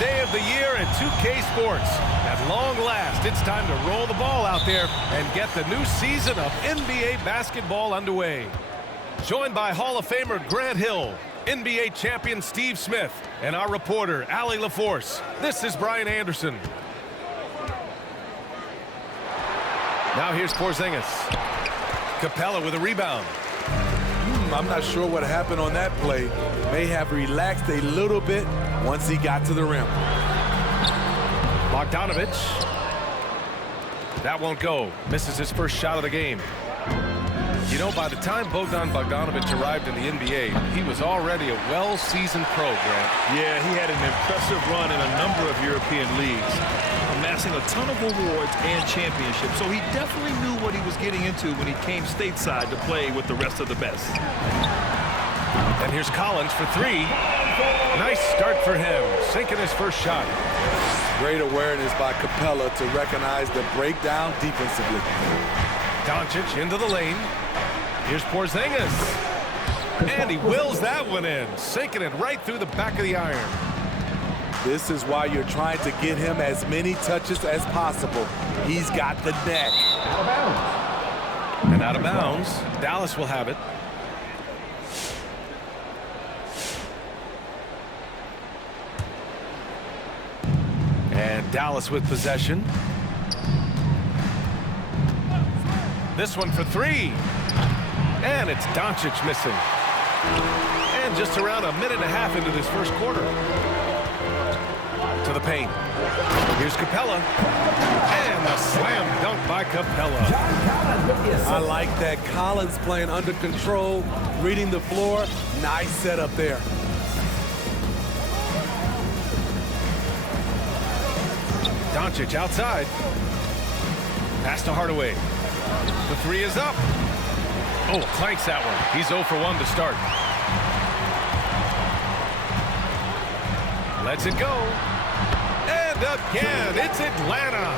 day of the year in 2K Sports. At long last, it's time to roll the ball out there and get the new season of NBA basketball underway. Joined by Hall of Famer Grant Hill, NBA champion Steve Smith, and our reporter, Allie LaForce. This is Brian Anderson. Now here's Porzingis. Capella with a rebound. I'm not sure what happened on that play. May have relaxed a little bit once he got to the rim. Bogdanovic. That won't go. Misses his first shot of the game. You know, by the time Bogdanovic arrived in the NBA, he was already a well-seasoned pro, Grant. Yeah, he had an impressive run in a number of European leagues, amassing a ton of awards and championships. So he definitely knew what he was getting into when he came stateside to play with the rest of the best. And here's Collins for three. Nice start for him, sinking his first shot. Great awareness by Capella to recognize the breakdown defensively. Doncic into the lane. Here's Porzingis. And he wills that one in, sinking it right through the back of the iron. This is why you're trying to get him as many touches as possible. He's got the neck. And out of bounds, Dallas will have it. And Dallas with possession. This one for three. And it's Doncic missing. And just around a minute and a half into this first quarter. To the paint. Here's Capella. And a slam dunk by Capella. I like that. Collins playing under control, reading the floor. Nice setup there. Doncic outside. Pass to Hardaway. The three is up. Oh, clanks that one. He's 0 for 1 to start. Lets it go. And again, it's Atlanta.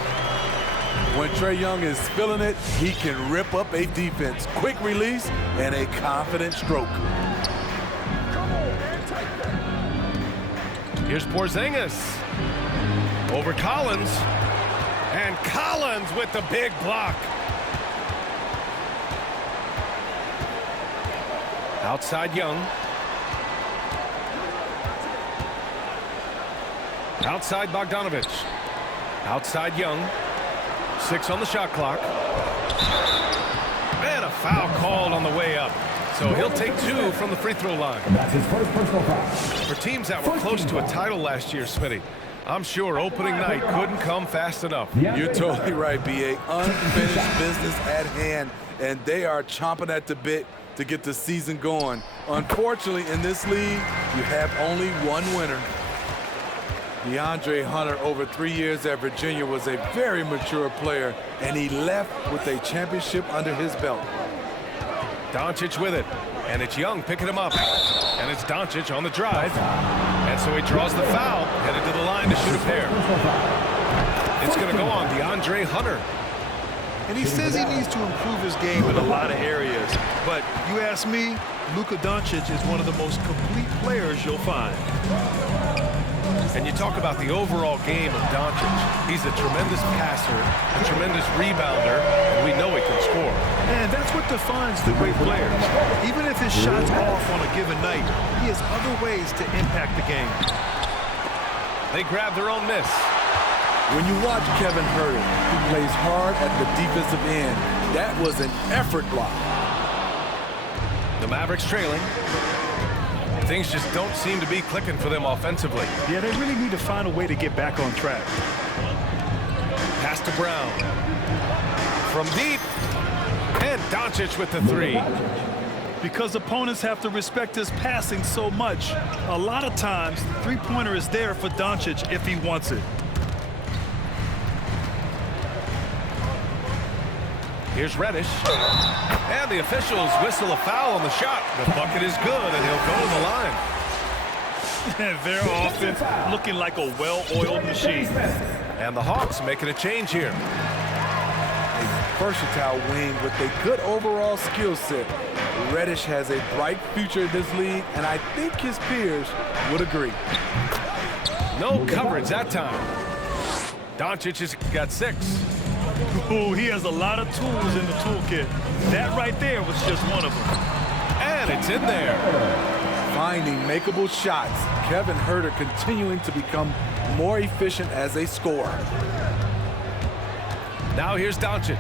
When Trae Young is feeling it, he can rip up a defense. Quick release and a confident stroke. Here's Porzingis. Over Collins. And Collins with the big block. Outside Young. Outside Bogdanovic. Outside Young. 6 on the shot clock. And a foul called on the way up. So he'll take 2 from the free throw line. That's his first personal foul. For teams that were close to a title last year, Smitty, I'm sure opening night couldn't come fast enough. You're totally right, B.A. Unfinished business at hand, and they are chomping at the bit to get the season going. Unfortunately, in this league, you have only one winner. DeAndre Hunter, over 3 years at Virginia, was a very mature player, and he left with a championship under his belt. Doncic with it, and it's Young picking him up. And it's Doncic on the drive. And so he draws the foul, headed to the line to shoot a pair. It's going to go on DeAndre Hunter. And he says he needs to improve his game in a lot of areas. But you ask me, Luka Doncic is one of the most complete players you'll find. And you talk about the overall game of Doncic. He's a tremendous passer, a tremendous rebounder, and we know he can score. And that's what defines the great players. Even if his shot's off on a given night, he has other ways to impact the game. They grab their own miss. When you watch Kevin Herter, who plays hard at the defensive end, that was an effort block. The Mavericks trailing. Things just don't seem to be clicking for them offensively. Yeah, they really need to find a way to get back on track. Pass to Brown. From deep. And Doncic with the three. Because opponents have to respect his passing so much, a lot of times the three-pointer is there for Doncic if he wants it. Here's Reddish. And the officials whistle a foul on the shot. The bucket is good, and he'll go to the line. Their offense looking like a well-oiled machine. And the Hawks making a change here. A versatile wing with a good overall skill set. Reddish has a bright future in this league, and I think his peers would agree. No coverage that time. Doncic has got 6. Ooh, he has a lot of tools in the toolkit. That right there was just one of them. And it's in there. Finding makeable shots. Kevin Huerter continuing to become more efficient as a scorer. Now here's Doncic.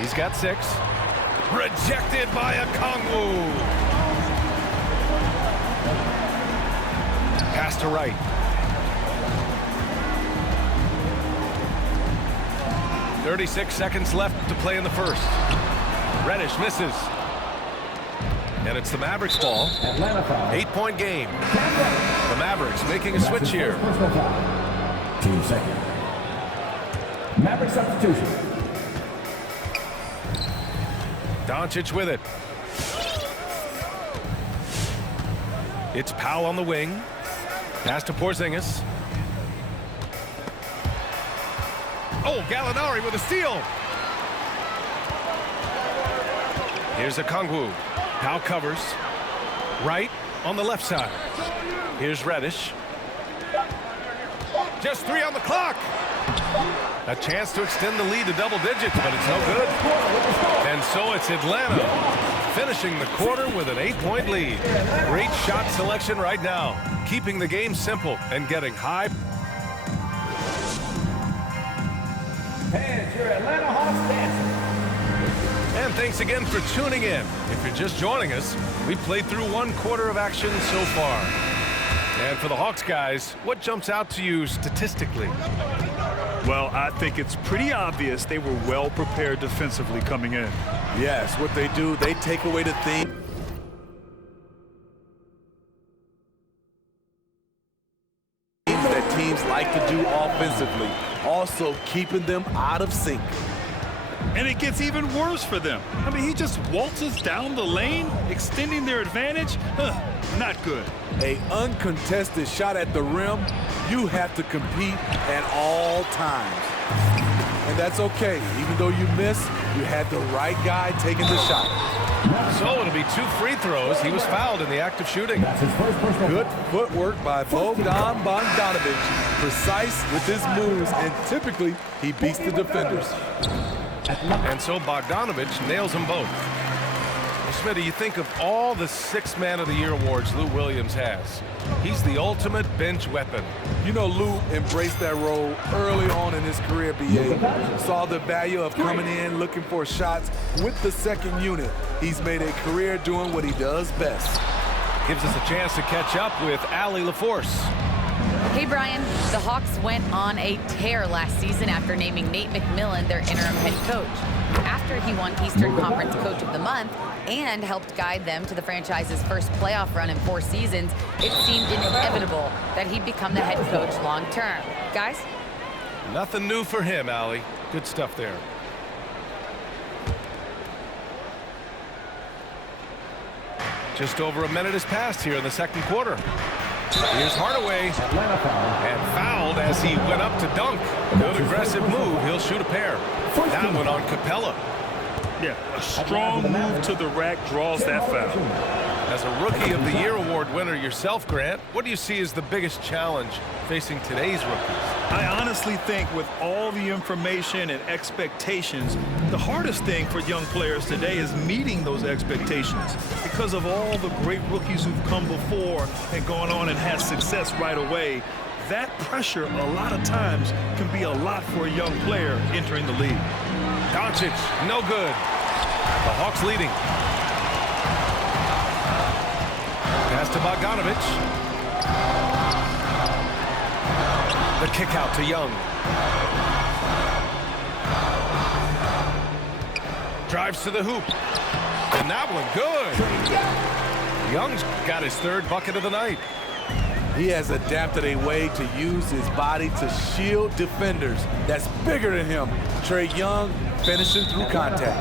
He's got 6. Rejected by a Kongwu. Pass to Wright. .36 seconds left to play in the first. Reddish misses. And it's the Mavericks ball. 8-point game. The Mavericks making a switch here. 2 seconds. Maverick substitution. Doncic with it. It's Powell on the wing. Pass to Porzingis. Oh, Gallinari with a steal. Here's a Kongwu. Powell covers. Wright on the left side. Here's Reddish. Just 3 on the clock. A chance to extend the lead to double digits, but it's no good. And so it's Atlanta finishing the quarter with an 8-point lead. Great shot selection right now, keeping the game simple and getting high. And your Atlanta Hawks dancing. And thanks again for tuning in. If you're just joining us, we played through 1 quarter of action so far. And for the Hawks guys, what jumps out to you statistically? Well, I think it's pretty obvious they were well prepared defensively coming in. Yes, what they do, they take away the thing that teams like to do offensively, also keeping them out of sync. And it gets even worse for them. I mean, he just waltzes down the lane, extending their advantage. Not good. An uncontested shot at the rim, you have to compete at all times. And that's okay. Even though you miss, you had the right guy taking the shot. So it'll be 2 free throws. He was fouled in the act of shooting. Good footwork by Bogdan Bogdanovic. Precise with his moves, and typically he beats the defenders. And so Bogdanovic nails them both. Well, Smitty, you think of all the 6th Man of the Year awards Lou Williams has. He's the ultimate bench weapon. You know, Lou embraced that role early on in his career, BA. Saw the value of coming in, looking for shots with the second unit. He's made a career doing what he does best. Gives us a chance to catch up with Allie LaForce. Hey, Brian. The Hawks went on a tear last season after naming Nate McMillan their interim head coach. After he won Eastern Conference Coach of the Month and helped guide them to the franchise's first playoff run in 4 seasons, it seemed inevitable that he'd become the head coach long term. Guys? Nothing new for him, Allie. Good stuff there. Just over a minute has passed here in the second quarter. Here's Hardaway, and fouled as he went up to dunk. Good aggressive move. He'll shoot a pair. That one on Capella. Yeah, a strong move to the rack draws that foul. As a Rookie of the Year award winner yourself, Grant, what do you see as the biggest challenge facing today's rookies? I honestly think with all the information and expectations, the hardest thing for young players today is meeting those expectations because of all the great rookies who've come before and gone on and had success right away. That pressure a lot of times can be a lot for a young player entering the league. Doncic, no good. The Hawks leading. Pass to Bogdanovic. The kick out to Young. Drives to the hoop. And that one good. Young's got his 3rd bucket of the night. He has adapted a way to use his body to shield defenders that's bigger than him. Trae Young finishing through contact.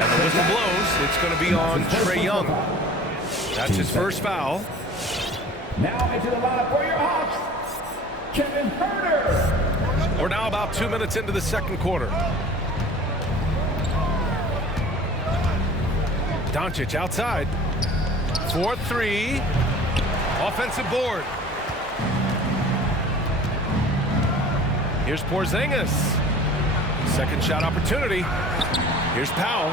And the whistle blows. It's going to be on Trae Young. That's his first foul. Now into the lineup for your Hawks, Kevin Huerter. We're now about 2 minutes into the second quarter. Doncic outside. 4-3. Offensive board. Here's Porzingis. Second shot opportunity. Here's Powell.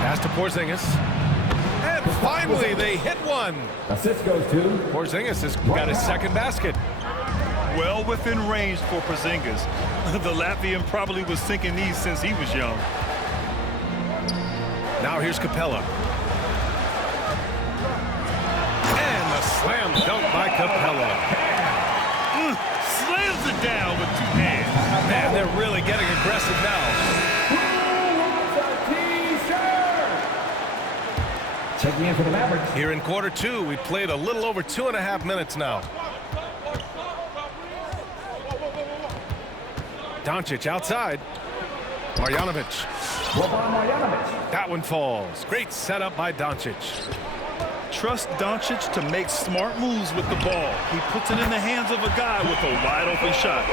Pass to Porzingis. And finally, they hit one. Assist goes to Porzingis has got his second basket. Well within range for Porzingis. The Latvian probably was thinking these since he was young. Now here's Capella. And a slam dunk by Capella. Slams it down with two hands. Man, they're really getting aggressive now. Checking in for the Mavericks. Here in quarter two, we played a little over 2.5 minutes now. Doncic outside. Marjanovic. That one falls. Great setup by Doncic. Trust Doncic to make smart moves with the ball. He puts it in the hands of a guy with a wide open shot.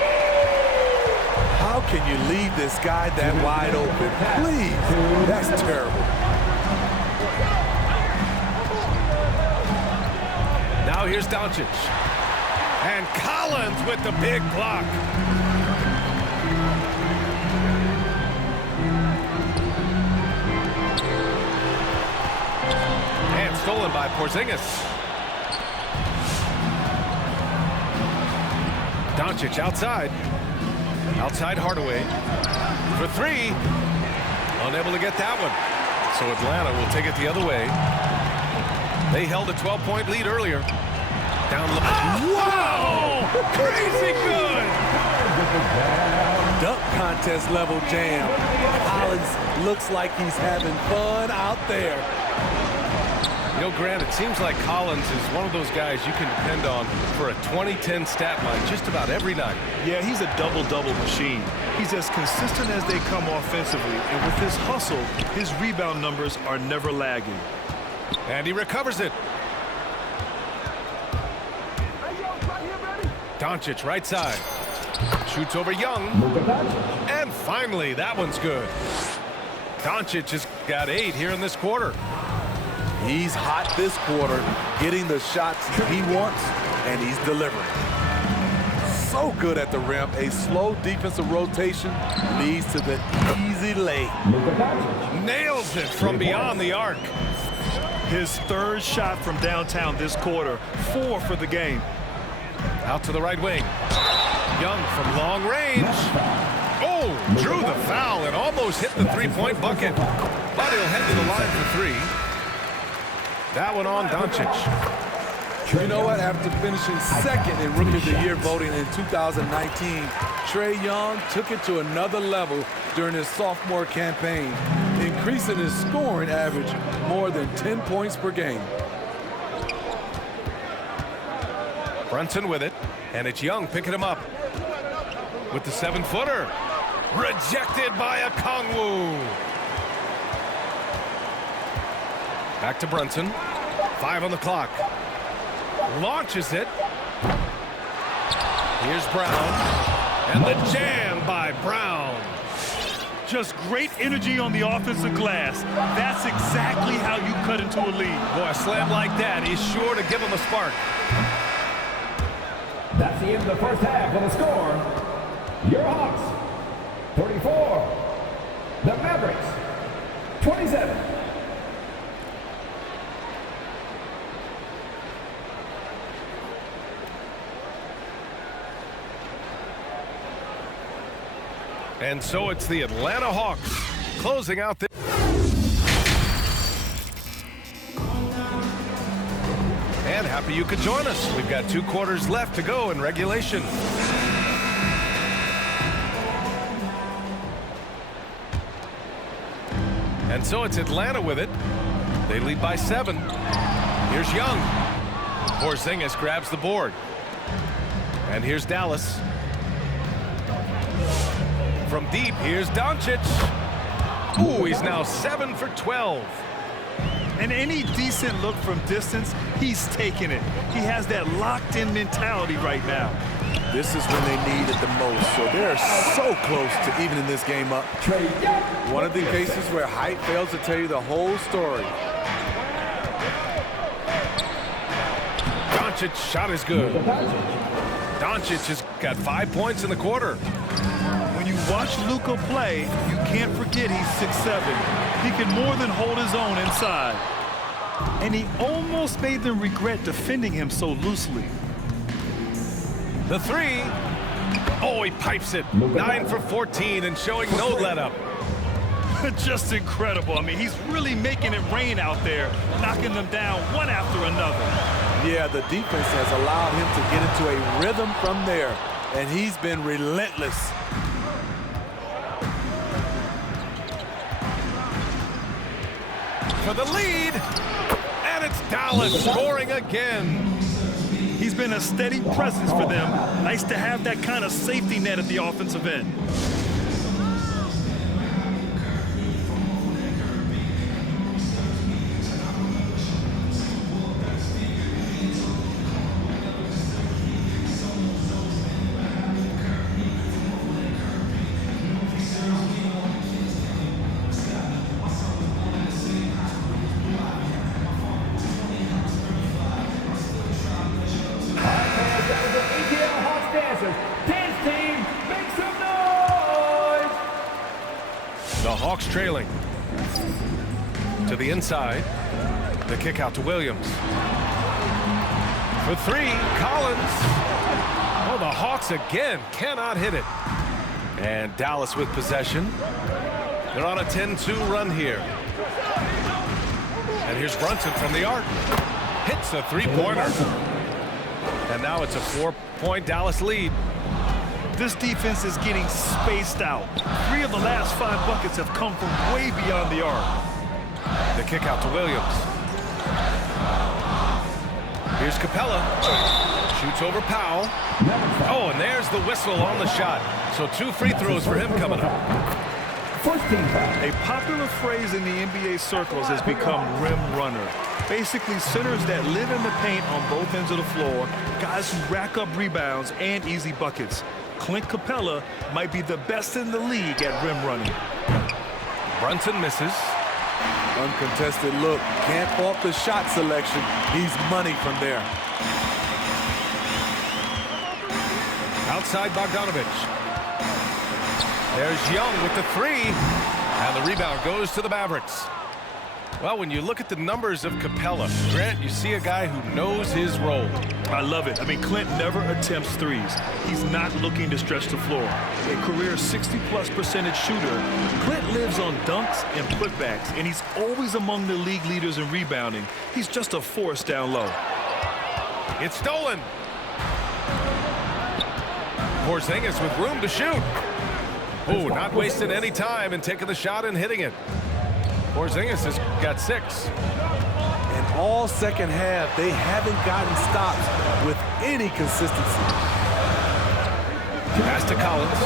How can you leave this guy that wide open? Please, that's terrible. Now here's Doncic. And Collins with the big block. And stolen by Porzingis. Doncic outside. Outside Hardaway. For three. Unable to get that one. So Atlanta will take it the other way. They held a 12-point lead earlier. Down low. Wow! Crazy good! Dunk contest level jam. Collins looks like he's having fun out there. You know, Grant, it seems like Collins is one of those guys you can depend on for a 20-10 stat line just about every night. Yeah, he's a double-double machine. He's as consistent as they come offensively, and with his hustle, his rebound numbers are never lagging. And he recovers it. Doncic right side. Shoots over Young. And finally, that one's good. Doncic has got 8 here in this quarter. He's hot this quarter, getting the shots he wants, and he's delivering. So good at the rim. A slow defensive rotation leads to the easy lay. Nails it from beyond the arc. His third shot from downtown this quarter, 4 for the game. Out to the right wing. Young from long range. Oh, drew the foul and almost hit the three-point bucket. But he'll head to the line for 3. That one on Doncic. You know what? After finishing second in Rookie of the Year voting in 2019, Trae Young took it to another level during his sophomore campaign, increasing his scoring average more than 10 points per game. Brunson with it, and it's Young picking him up. With the 7-footer. Rejected by Okongwu. Back to Brunson. 5 on the clock. Launches it. Here's Brown. And the jam by Brown. Just great energy on the offensive glass. That's exactly how you cut into a lead. Boy, a slam like that is sure to give him a spark. That's the end of the first half. With a score, your Hawks 34, the Mavericks 27. And so it's the Atlanta Hawks closing out the... And happy you could join us. We've got 2 quarters left to go in regulation. And so it's Atlanta with it. They lead by 7. Here's Young. Porzingis grabs the board. And here's Dallas. From deep, here's Doncic. Ooh, he's now 7 for 12. And any decent look from distance, he's taking it. He has that locked-in mentality right now. This is when they need it the most, so they're so close to evening this game up. One of the cases where height fails to tell you the whole story. Doncic's shot is good. Doncic has got 5 points in the quarter. watch Luka play, you can't forget he's 6'7". He can more than hold his own inside. And he almost made them regret defending him so loosely. The three. Oh, he pipes it. 9 for 14 and showing no let-up. Just incredible. I mean, he's really making it rain out there, knocking them down one after another. Yeah, the defense has allowed him to get into a rhythm from there, and he's been relentless. For the lead, and it's Dallas scoring again. He's been a steady presence for them. Nice to have that kind of safety net at the offensive end. The Hawks trailing. To the inside. The kick out to Williams. For three, Collins. Oh, the Hawks again cannot hit it. And Dallas with possession. They're on a 10-2 run here. And here's Brunson from the arc. Hits a three-pointer. And now it's a 4-point Dallas lead. This defense is getting spaced out. 3 of the last 5 buckets have come from way beyond the arc. The kick out to Williams. Here's Capella. Shoots over Powell. Oh, and there's the whistle on the shot. So 2 free throws for him coming up. A popular phrase in the NBA circles has become rim runner. Basically, centers that live in the paint on both ends of the floor, guys who rack up rebounds and easy buckets. Clint Capella might be the best in the league at rim running. Brunson misses. Uncontested look. Can't fault the shot selection. He's money from there. Outside Bogdanovich. There's Young with the 3. And the rebound goes to the Mavericks. Well, when you look at the numbers of Capella, Grant, you see a guy who knows his role. I love it. I mean, Clint never attempts threes. He's not looking to stretch the floor. A career 60+% shooter, Clint lives on dunks and putbacks, and he's always among the league leaders in rebounding. He's just a force down low. It's stolen. Porzingis with room to shoot. Oh, not wasting any time and taking the shot and hitting it. Porzingis has got 6. And all second half, they haven't gotten stops with any consistency. Pass to Collins.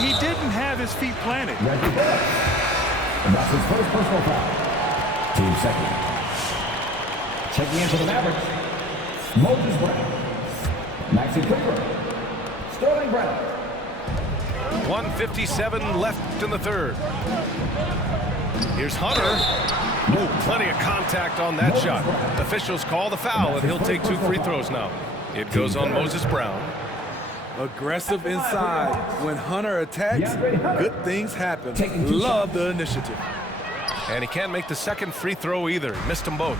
He didn't have his feet planted. And that's his first personal foul. Team second. Checking into the Mavericks. Moses Brown. Maxi Cooper. Sterling Brown. 1:57 left in the third. Here's Hunter. Oh, plenty of contact on that shot. Officials call the foul, and he'll take 2 free throws now. It goes on Moses Brown. Aggressive inside. When Hunter attacks, good things happen. Love the initiative. And he can't make the second free throw either. He missed them both.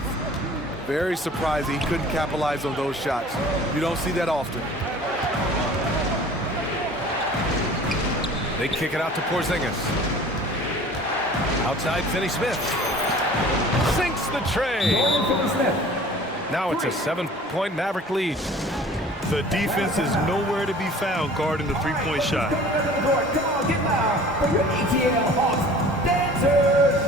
Very surprising he couldn't capitalize on those shots. You don't see that often. They kick it out to Porzingis. Outside, Finney-Smith. Sinks the tray. Now it's a 7-point Maverick lead. The defense is nowhere to be found guarding the three-point shot. Come on, get loud for your ATL Hawks dancers.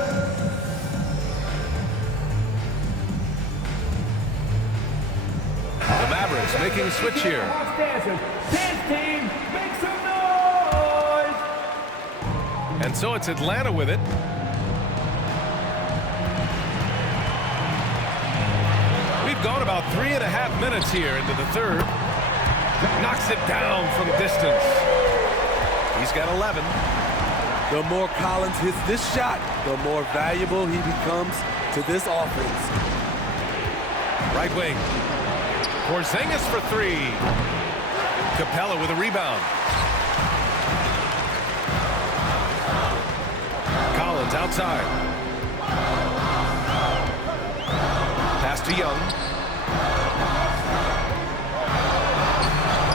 The Mavericks making a switch here. Hawks dancers, dance team, make some noise. And so it's Atlanta with it. We've gone about 3.5 minutes here into the third. Knocks it down from distance. He's got 11. The more Collins hits this shot, the more valuable he becomes to this offense. Right wing. Porzingis for 3. Capella with a rebound. Collins outside. Pass to Young.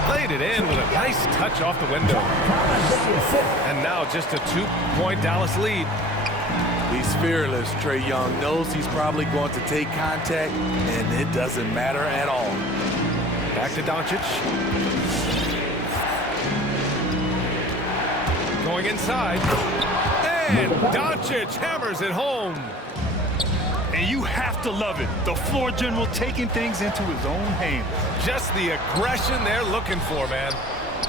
Played it in with a nice touch off the window. And now just a 2-point Dallas lead. He's fearless. Trae Young knows he's probably going to take contact, and it doesn't matter at all. Back to Doncic. Going inside. And Doncic hammers it home. And you have to love it. The floor general taking things into his own hands. Just the aggression they're looking for, man.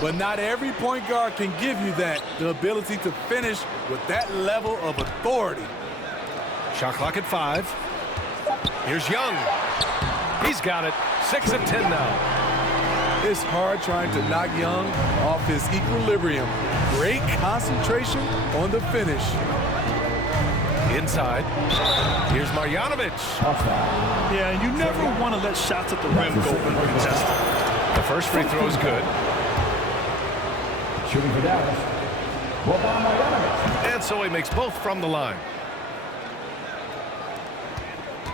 But not every point guard can give you that, the ability to finish with that level of authority. Shot clock at 5. Here's Young. He's got it. 6 of 10 now. It's hard trying to knock Young off his equilibrium. Great concentration on the finish. Inside. Here's Marjanovic. Yeah, and you never want to let shots at the rim go uncontested. The first free throw is good. Shooting for Dallas. And so he makes both from the line.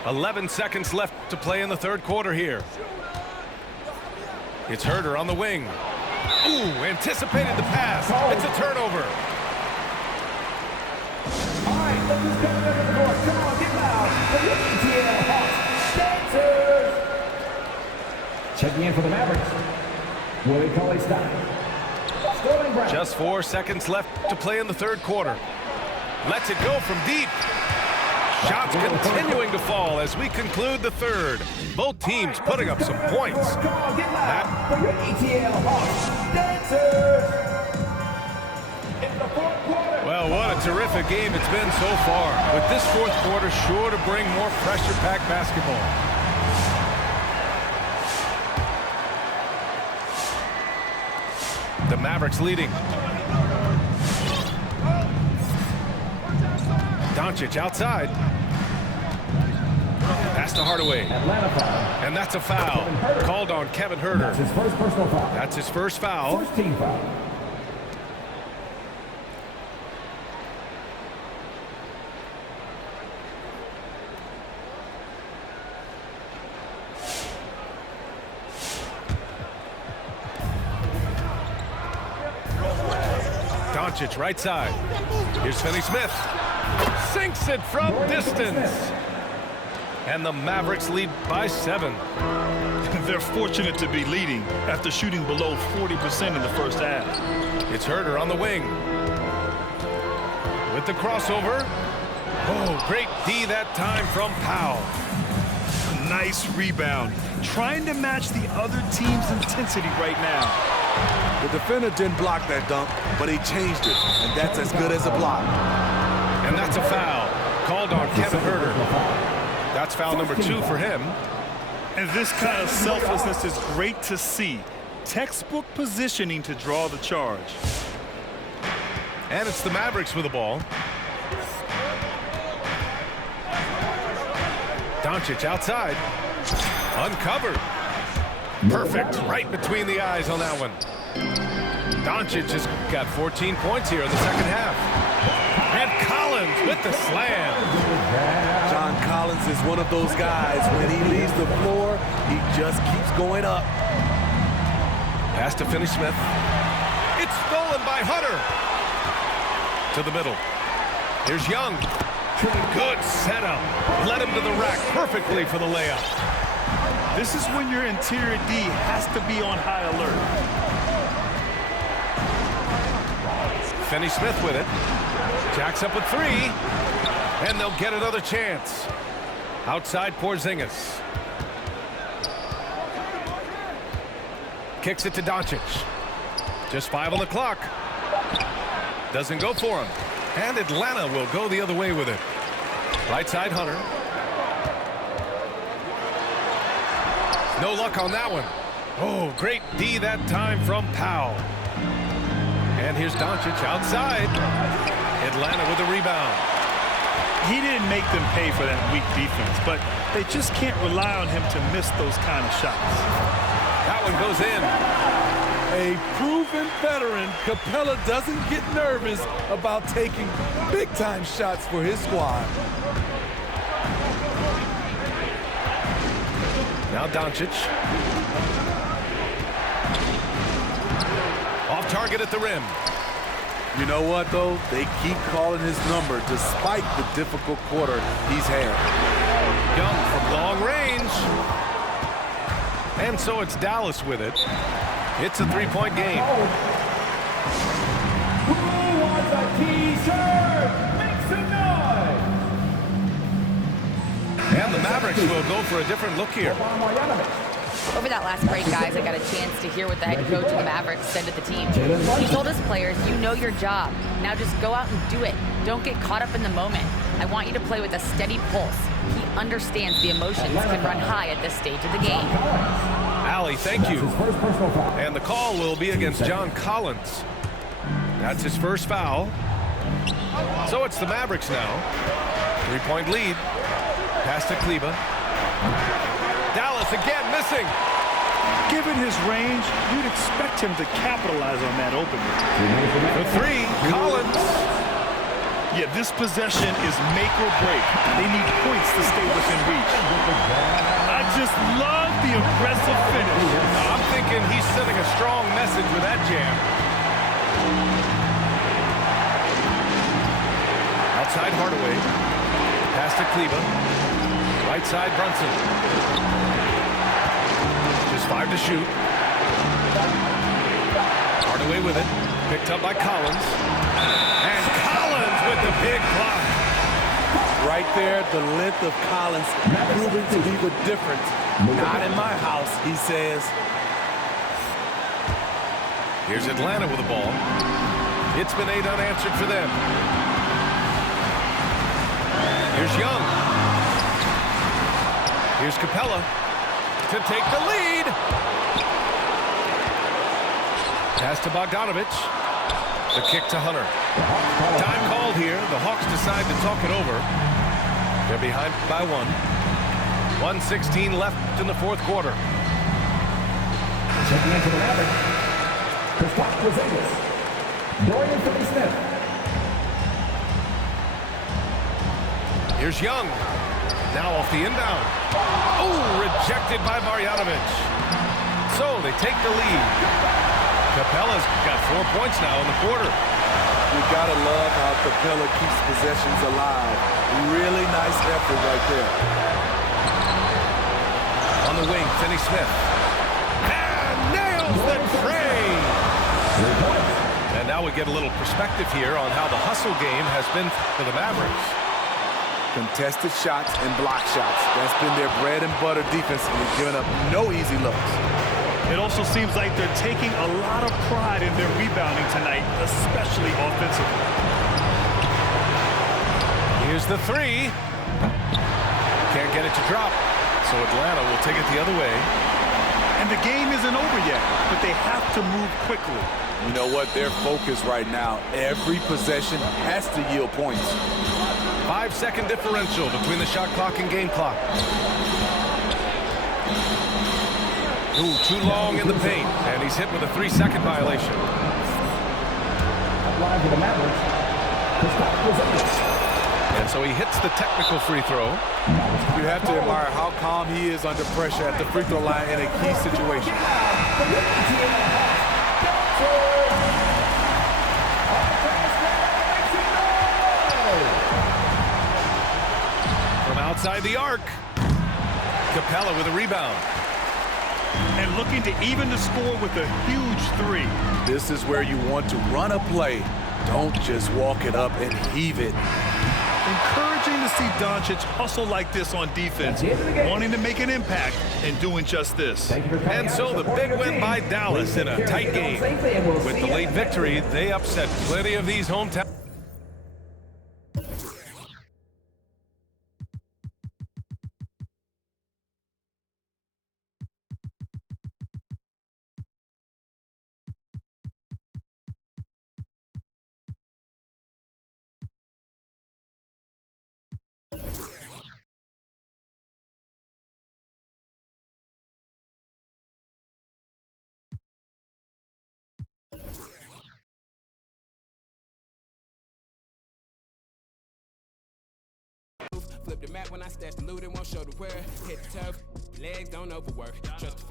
11 seconds left to play in the third quarter here. It's Herter on the wing. Ooh, anticipated the pass. It's a turnover. All right, let's just go to the court. Come on, get loud. The ETL Hawks dancers. Checking in for the Mavericks. Willie Cauley-Stein. Just 4 seconds left to play in the third quarter. Lets it go from deep. Shots continuing to fall as we conclude the third. Both teams putting up some points. Matt? Well, what a terrific game it's been so far. With this fourth quarter sure to bring more pressure-packed basketball. The Mavericks leading. Doncic outside. Pass to Hardaway. And that's a foul. Called on Kevin Herter. That's his first personal foul. That's his first foul. First team foul. Doncic right side. Here's Finney-Smith. Sinks it from distance. And the Mavericks lead by 7. They're fortunate to be leading after shooting below 40% in the first half. It's Herter on the wing. With the crossover. Oh, great D that time from Powell. Nice rebound. Trying to match the other team's intensity right now. The defender didn't block that dunk, but he changed it, and that's as good as a block. And that's a foul. Called on Kevin Herter. That's foul number 2 for him. And this kind of selflessness is great to see. Textbook positioning to draw the charge. And it's the Mavericks with the ball. Doncic outside. Uncovered. Perfect. Right between the eyes on that one. Doncic has got 14 points here in the second half. And Collins with the slam. John Collins is one of those guys. When he leaves the floor, he just keeps going up. Pass to Finney-Smith. It's stolen by Hunter. To the middle. Here's Young. Good setup. Led him to the rack perfectly for the layup. This is when your interior D has to be on high alert. Finney-Smith with it. Jacks up with 3. And they'll get another chance. Outside Porzingis. Kicks it to Doncic. Just 5 on the clock. Doesn't go for him. And Atlanta will go the other way with it. Right side Hunter. No luck on that one. Oh, great D that time from Powell. And here's Doncic outside. Atlanta with the rebound. He didn't make them pay for that weak defense, but they just can't rely on him to miss those kind of shots. That one goes in. A proven veteran, Capella doesn't get nervous about taking big-time shots for his squad. Now Doncic. Off target at the rim. You know what, though? They keep calling his number despite the difficult quarter he's had. Young from long range. And so it's Dallas with it. It's a three-point game. Who wants a T-shirt? Make some noise! And the Mavericks will go for a different look here. Over that last break, guys, I got a chance to hear what the head coach of the Mavericks said to the team. He told his players, you know your job. Now just go out and do it. Don't get caught up in the moment. I want you to play with a steady pulse. He understands the emotions can run high at this stage of the game. Allie, thank you. And the call will be against John Collins. That's his first foul. So it's the Mavericks now. Three-point lead. Pass to Kleba. Dallas again missing. Given his range, you'd expect him to capitalize on that opening. The three, Collins. Yeah, this possession is make or break. They need points to stay within reach. I just love the aggressive finish. I'm thinking he's sending a strong message with that jam. Outside Hardaway. Pass to Kleba. Right side Brunson. Just 5 to shoot. Hardaway with it. Picked up by Collins. And Collins with the big block. Right there, the length of Collins proving to be the difference. Not in my house, he says. Here's Atlanta with the ball. It's been 8 unanswered for them. Here's Young. Here's Capella to take the lead. Pass to Bogdanovich. The kick to Hunter. Time called here. The Hawks decide to talk it over. They're behind by 1. 1:16 left in the fourth quarter. Checking into the Mavericks. Kristaps Porzingis. Dorian Finney-Smith. Here's Young. Now off the inbound. Oh, rejected by Marjanovic. So they take the lead. Capella's got 4 points now in the quarter. You gotta love how Capella keeps possessions alive. Really nice effort right there. On the wing, Finney-Smith. And nails the tray. And now we get a little perspective here on how the hustle game has been for the Mavericks. Contested shots and block shots. That's been their bread and butter defensively, giving up no easy looks. It also seems like they're taking a lot of pride in their rebounding tonight, especially offensively. Here's the three. Can't get it to drop. So Atlanta will take it the other way. And the game isn't over yet, but they have to move quickly. You know what? Their focus right now, every possession has to yield points. 5-second differential between the shot clock and game clock. Ooh, too long in the paint, and he's hit with a 3-second violation. Live with the Mavericks. Kristaps Porzingis. And so he hits the technical free throw. You have to admire how calm he is under pressure at the free throw line in a key situation. From outside the arc, Capella with a rebound. And looking to even the score with a huge three. This is where you want to run a play. Don't just walk it up and heave it. Encouraging to see Doncic hustle like this on defense, wanting to make an impact and doing just this. And so the big win by Dallas in a tight game. With the late victory, they upset plenty of these hometown Flip the map when I stash the loot and won't show the where. Hit the turf, legs don't overwork. Trust the